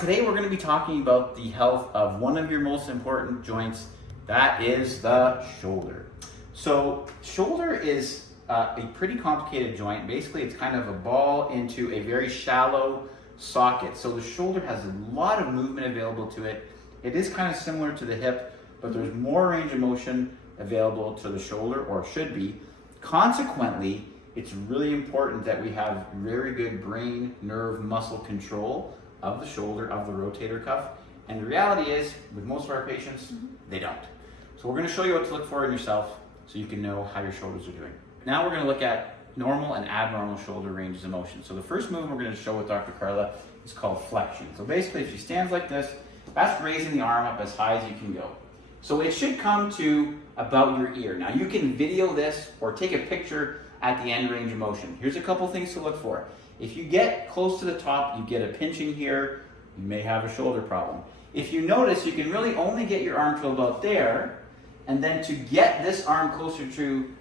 today we're going to be talking about the health of one of your most important joints, that is the shoulder. So shoulder is a pretty complicated joint. Basically, it's kind of a ball into a very shallow socket. So the shoulder has a lot of movement available to it. It is kind of similar to the hip, but there's more range of motion available to the shoulder, or should be. Consequently, it's really important that we have very good brain, nerve, muscle control of the shoulder, of the rotator cuff. And the reality is, with most of our patients, they don't. So we're going to show you what to look for in yourself so you can know how your shoulders are doing. Now we're going to look at normal and abnormal shoulder ranges of motion. So the first movement we're going to show with Dr. Carla is called flexion. So basically, if she stands like this, that's raising the arm up as high as you can go. So it should come to about your ear. Now you can video this or take a picture at the end range of motion. Here's a couple things to look for. If you get close to the top, you get a pinching here, you may have a shoulder problem. If you notice, you can really only get your arm to about there, and then to get this arm closer to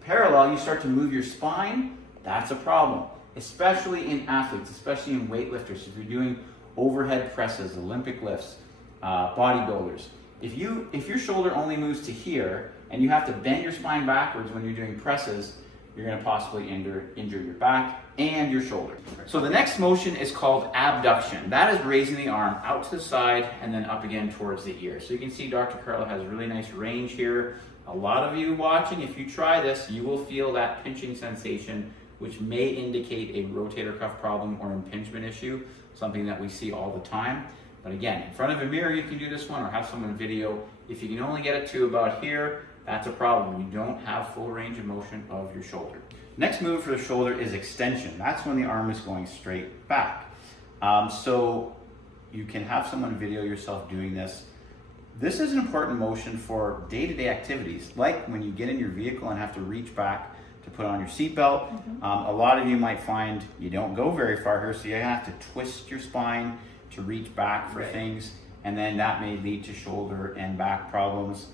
parallel, you start to move your spine. That's a problem, especially in athletes, especially in weightlifters. If you're doing overhead presses, Olympic lifts, bodybuilders. If your shoulder only moves to here and you have to bend your spine backwards when you're doing presses, you're going to possibly injure your back and your shoulder. So the next motion is called abduction. That is raising the arm out to the side and then up again towards the ear. So you can see Dr. Carla has really nice range here. A lot of you watching, if you try this, you will feel that pinching sensation, which may indicate a rotator cuff problem or impingement issue, something that we see all the time. But again, in front of a mirror, you can do this one, or have someone video. If you can only get it to about here, that's a problem. You don't have full range of motion of your shoulder. Next move for the shoulder is extension. That's when the arm is going straight back. So you can have someone video yourself doing this. This is an important motion for day-to-day activities, like when you get in your vehicle and have to reach back to put on your seatbelt. A lot of you might find you don't go very far here, so you have to twist your spine to reach back for things, and then that may lead to shoulder and back problems.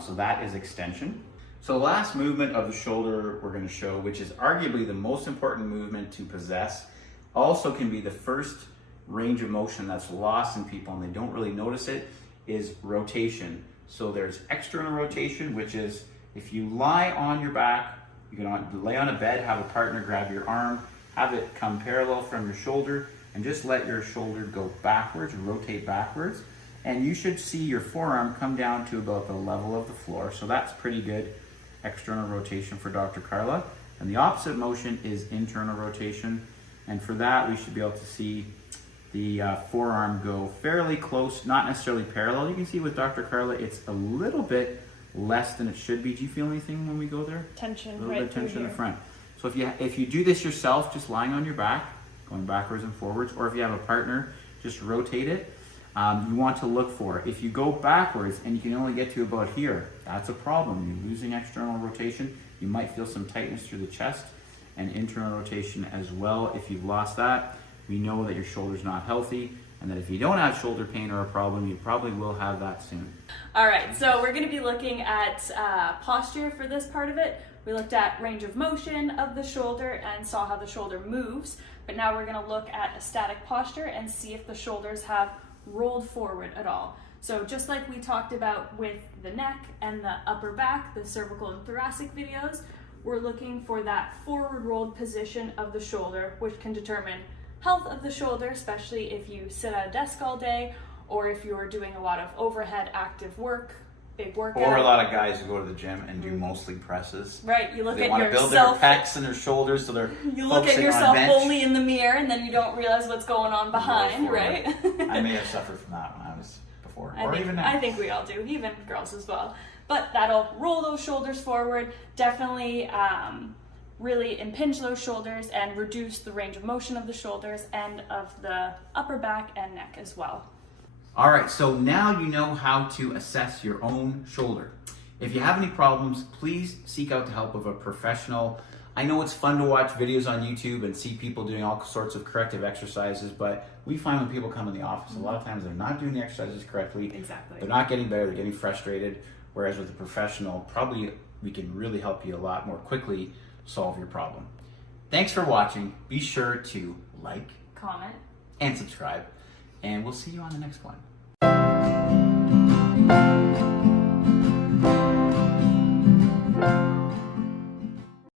So that is extension. So the last movement of the shoulder we're going to show, which is arguably the most important movement to possess, also can be the first range of motion that's lost in people and they don't really notice it, is rotation. So there's external rotation, which is if you lie on your back, you can lay on a bed, have a partner grab your arm, have it come parallel from your shoulder, and just let your shoulder go backwards, rotate backwards. And you should see your forearm come down to about the level of the floor. So that's pretty good external rotation for Dr. Carla. And the opposite motion is internal rotation. And for that, we should be able to see the forearm go fairly close, not necessarily parallel. You can see with Dr. Carla, it's a little bit less than it should be. Do you feel anything when we go there? Tension, a little right bit of tension through in the front. So if you do this yourself, just lying on your back, going backwards and forwards, or if you have a partner, just rotate it. You want to look for, if you go backwards and you can only get to about here, that's a problem. You're losing external rotation. You might feel some tightness through the chest, and internal rotation as well. If you've lost that, we know that your shoulder's not healthy, and that if you don't have shoulder pain or a problem, you probably will have that soon. All right, so we're going to be looking at posture for this part of it. We looked at range of motion of the shoulder and saw how the shoulder moves, but now we're going to look at a static posture and see if the shoulders have rolled forward at all. So just like we talked about with the neck and the upper back, the cervical and thoracic videos, we're looking for that forward rolled position of the shoulder, which can determine health of the shoulder, especially if you sit at a desk all day or if you're doing a lot of overhead active work, big workout. Or a lot of guys who go to the gym and do mostly presses. Right, you look they at want to yourself. build their pecs and their shoulders, so they're you look at focusing yourself on bench. only in the mirror, and then you don't realize what's going on behind, right? I may have suffered from that when I was before, even now. I think we all do, even girls as well. But that'll roll those shoulders forward, definitely really impinge those shoulders and reduce the range of motion of the shoulders and of the upper back and neck as well. All right, so now you know how to assess your own shoulder. If you have any problems, please seek out the help of a professional. I know it's fun to watch videos on YouTube and see people doing all sorts of corrective exercises, but we find when people come in the office, a lot of times they're not doing the exercises correctly. Exactly. They're not getting better, they're getting frustrated, whereas with a professional, probably we can really help you a lot more quickly solve your problem. Thanks for watching. Be sure to like, comment, and subscribe. and we'll see you on the next one.